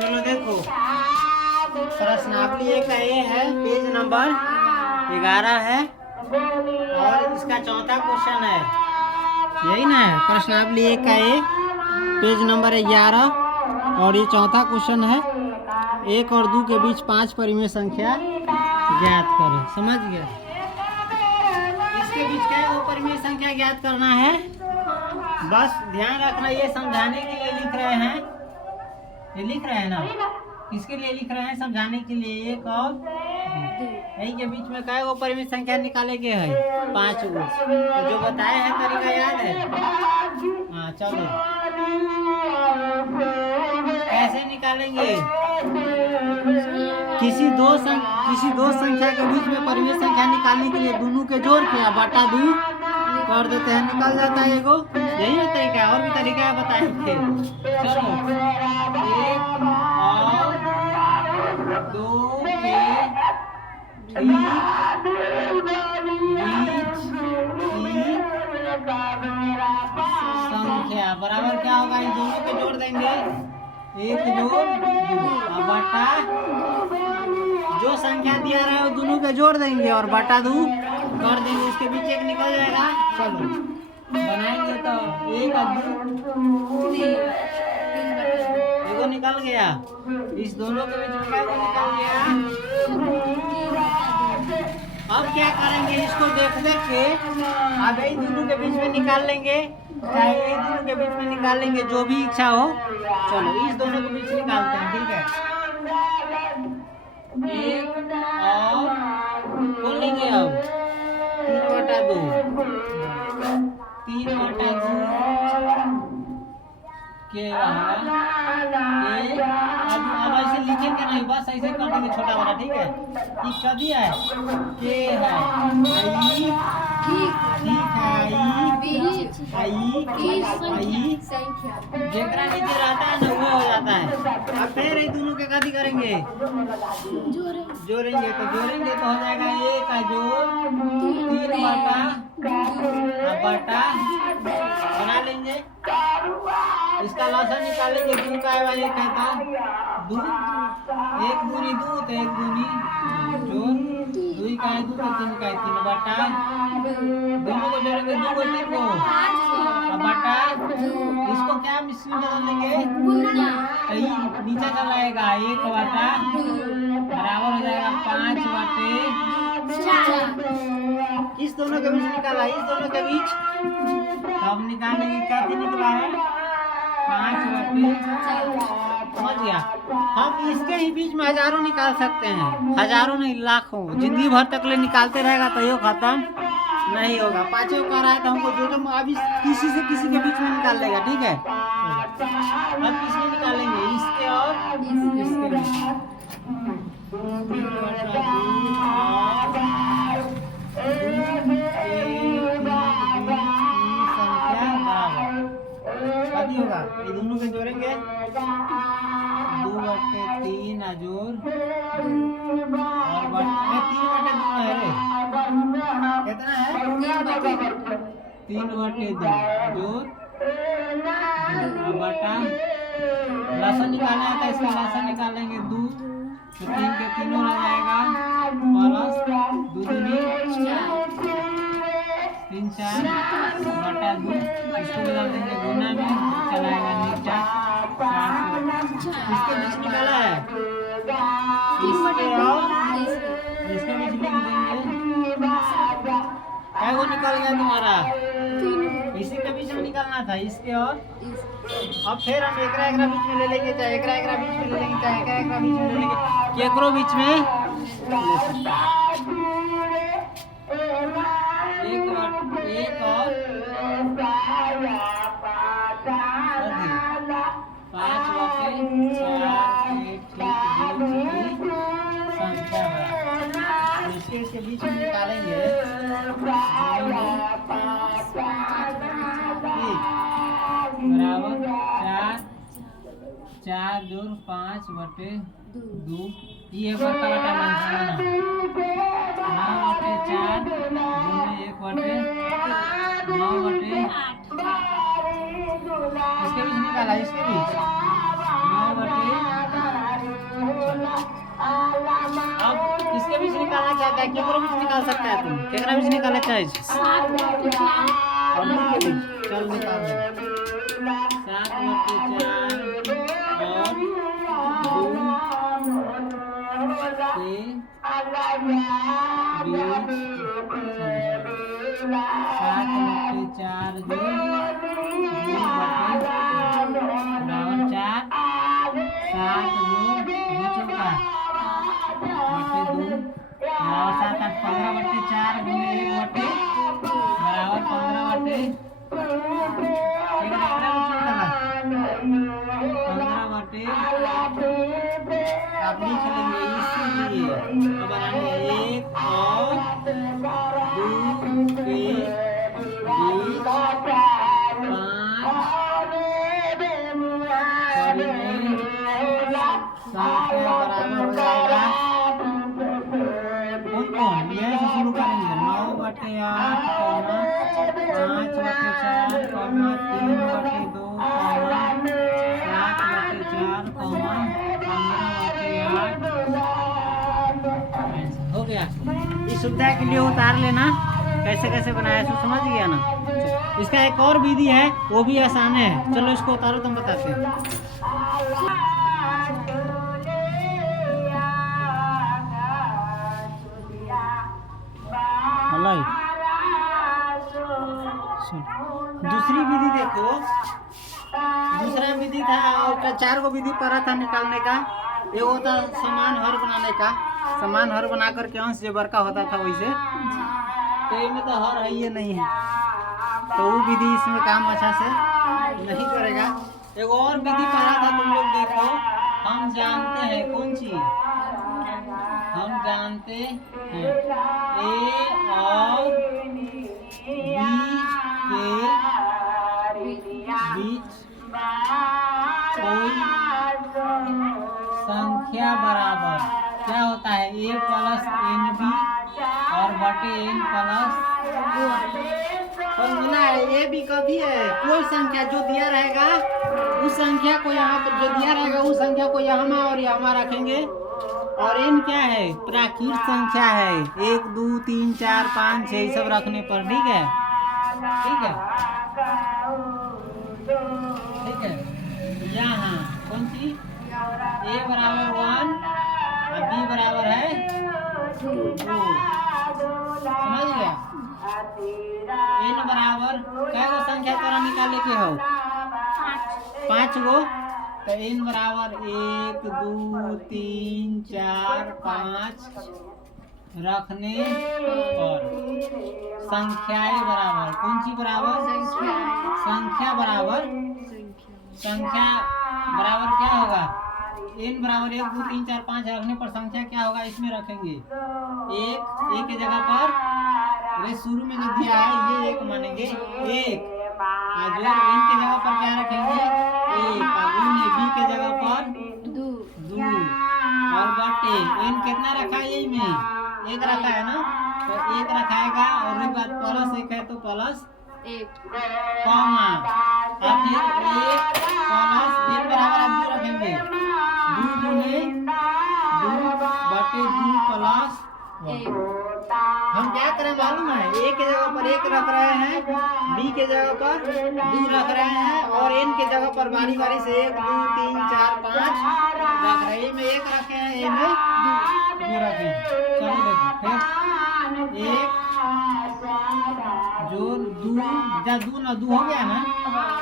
चलो देखो, प्रश्नावली एक का ये है, पेज नंबर 11 है और इसका चौथा क्वेश्चन है, यही ना है। प्रश्नावली एक का ये पेज नंबर 11 और ये चौथा क्वेश्चन है। 1 और 2 के बीच 5 परिमेय संख्या ज्ञात करें। समझ गया? इसके बीच क्या है वो परिमेय संख्या ज्ञात करना है। बस ध्यान रखना, ये समझाने के लिए लिख रहे हैं, ये लिख रहे हैं ना, किसके लिए लिख रहे हैं? समझाने के लिए। 1 और 2 यही के बीच में क्या वो परिमेय संख्या निकाले के है 5 गो। तो जो बताए हैं तरीका याद है? हाँ चलो, कैसे निकालेंगे? किसी दो संख्या के बीच में परिमेय संख्या निकालने के लिए दोनों के जोड़ के बटा 2 कर देते हैं, निकल जाता है एगो। यही है तरीका, और भी तरीका है बताएंगे। चलो, 1 और 2 के संख्या बराबर क्या होगा? इन दोनों के जोड़ देंगे, 1 जोड़ 2 बटा जो संख्या दिया रहा है वो दोनों के जोड़ देंगे और बटा 2 कर देंगे, उसके बीच 1 निकल जाएगा। चलो बनाएंगे तो 1 और 2 एगो निकल गया, इस दोनों के बीच में क्या निकल गया। अब क्या करेंगे? इसको देख के अब यही दोनों के बीच में निकाल लेंगे, चाहे ये दोनों के बीच में निकाल लेंगे, जो भी इच्छा हो। चलो इस दोनों के बीच निकालते हैं, ठीक है। 1 और बोल लेंगे अब 3/2 के अब ऐसे लिखेंगे नहीं, बस ऐसे कर देंगे छोटा वाला, ठीक है। ये कभी है के है जेकरा नीचे रहता है ना वो हो जाता है। अब फिर ये दोनों के कभी करेंगे, जोड़ेंगे तो हो जाएगा 1 का जोड़ 3 बटा बना लेंगे। इसका लसन निकालेंगे, 2 का है 1 है तो 2, 1 दूनी 2 तो 1 दूनी जोड़ 2 का है 2 तो 3 का है 3 बटा दोनों को जोड़ेंगे, 2 को 3 को बटा इसको क्या मिश्रण बदल देंगे, नीचे चला आएगा 1 बटा बराबर हो जाएगा 5/4। इस दोनों के बीच निकाला, इस दोनों के बीच अब निकालेंगे, क्या निकला है 5/4। समझ गया? हम इसके ही बीच में हजारों निकाल सकते हैं, हजारों नहीं लाखों, जिंदगी भर तक ले निकालते रहेगा तो ये खत्म नहीं होगा। 5 कर रहा है तो हमको जो अभी किसी से किसी के बीच में निकाल लेगा, ठीक है। अब किसमें निकालेंगे? इसके और इसके बीच। होगा ये दोनों के जोड़ेंगे, 2/3 जोड़ और 3/2 है रे, कितना है 3/2 जोड़ बटा लसन निकालना है तो इसका लसन निकालेंगे 2 तो 3 के तीनों रह जाएगा प्लस 2 दूनी 3 4/2 इसको बदल देंगे गुना में, चलाएगा नीचा। इसके बीच निकाला है, इसके बीच लिख देंगे क्या वो निकल गया तुम्हारा, इसी के बीच में निकालना था, इसके और अब फिर हम एकरा बीच में ले लेंगे, चाहे एकरा बीच में ले लेंगे, चाहे एकरा बीच में ले लेंगे, केकरो बीच में ले सकते हैं। 1 और 5/4 इसके बीच में निकालेंगे, बराबर 4 जोड़ 5/2 ये बटा बटा मंझाना 9/4 गुने 1/9/8 इसके बीच निकाला, इसके बीच 9/8 निकालना चाहता है केकरो बीच निकाल सकता है तुम केकरा बीच निकालना चाहे और नहीं के बीच चल निकाल दे 7/4 और 2 7/4 जो 2/4 7 जो चौका बटे 2 बराबर 7 8 15/4 गुने 1 बराबर 15/15 आप लिख लेंगे इसीलिए तो बनाएंगे 1 और 2 के बीच 5 संख्या बराबर हो जाएगा कौन यह से शुरू करेंगे 9/8 5/4 3/2 7/4 हो गया। इस सुविधा के लिए उतार लेना कैसे कैसे बनाया सो समझ गया ना। इसका एक और विधि है वो भी आसान है, चलो इसको उतारो तुम बताते हैं। दूसरी विधि देखो, दूसरा विधि था 4 गो विधि पड़ा था निकालने का। ये होता समान हर बनाने का, समान हर बना करके अंश जो बड़का होता था वैसे, तो इनमें तो हर है ये नहीं है तो वो विधि इसमें काम अच्छा से नहीं करेगा। एक और विधि पढ़ा था तुम लोग देखो, हम जानते हैं कौन चीज, हम जानते हैं ए और बी के बीच कोई संख्या बराबर क्या होता है a प्लस एन बी और बटे n प्लस फॉर्मूला है। ए बी कभी है कोई संख्या जो दिया रहेगा उस संख्या को यहाँ पर जो दिया रहेगा उस संख्या को यहाँ और यहाँ रखेंगे और n क्या है प्राकृत संख्या है 1 2 3 4 5 6 सब रखने पर ठीक है ठीक है ठीक है। यहाँ कौन सी a बराबर 1 और b बराबर है 2 समझ गया। n बराबर क्या गो संख्या तोरा निकाले के हो 5 गो तो n बराबर 1 2 3 4 5 रखने पर संख्याएं बराबर कौन सी बराबर संख्या बराबर क्या होगा n बराबर 1 2 3 4 5 रखने पर संख्या क्या होगा इसमें रखेंगे एक के जगह पर शुरू में जो दिया है ये 1 मानेंगे 1 और जो n के जगह पर क्या रखेंगे 1 और b के जगह पर 2 और बटे n कितना रखा है यही में 1 रखा है ना तो 1 रखाएगा और एक बात प्लस 1 है तो प्लस 1 कॉमा और फिर 1 प्लस 1 बराबर आप 2 रखेंगे 2 गुने 2 बटे 2 प्लस 1। हम क्या करें मालूम है a के जगह पर 1 रख रहे हैं b के जगह पर 2 रख रहे हैं और n के जगह पर बारी बारी से 1 2 3 4 5 रख रहे हैं। में 1 रखे हैं a में 2 रखे हैं। चलो देखो फिर 1 जोड़ 2 जा 2 ना 2 हो गया ना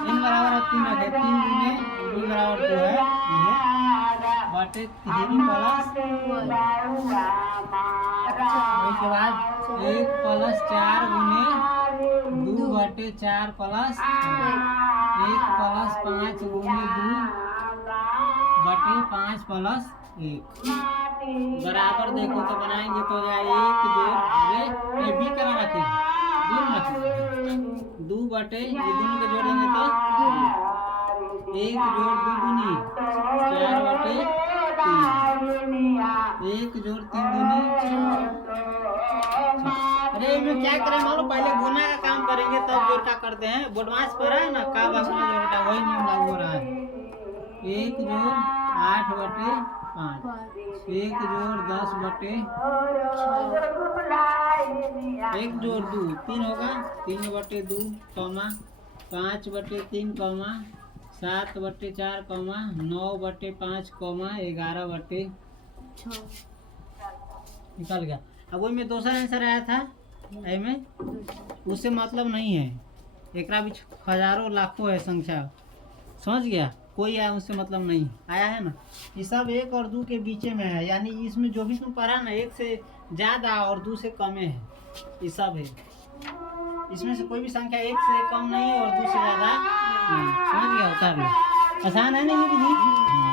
n बराबर 3 रखे 3 गुने b बराबर 2 है ये बटे 3 प्लस उसके बाद 1 प्लस 4 गुने 2 बटे 4 प्लस 1 प्लस 5 गुने 2 बटे 5 प्लस 1 बराबर देखो तो बनाएंगे तो जाए 1 जोड़ ये बी करा रखे 2 बटे ये दोनों के जोड़ेंगे तो 1 जोड़ 2 दूनी 4 बटे 1 जोड़ 3 दूनी। अरे इसमें क्या करें मालूम पहले गुना का काम करेंगे तब जोड़ का करते हैं। बोडमास पर है ना का बस में जोड़ता वही नियम लागू हो रहा है 1 जोड़ 8/5। 1 जोड़ 10/, 1 जोड़ 2 3 होगा, 3/2, 5/3, 7/4, 9/5, 11/6 निकल गया। अब वही में दूसरा आंसर आया था ए में, उससे मतलब नहीं है, एकरा भी हजारों लाखों है संख्या, समझ गया, कोई आया उससे मतलब नहीं आया है ना। ये सब 1 और 2 के बीच में है, यानी इसमें जो भी तुम पढ़ा ना 1 से ज्यादा और 2 से कम है, ये सब है। इसमें से कोई भी संख्या 1 से कम नहीं है और 2 से ज्यादा नहीं, समझ गया, उतार लो। आसान है नहीं दीदी?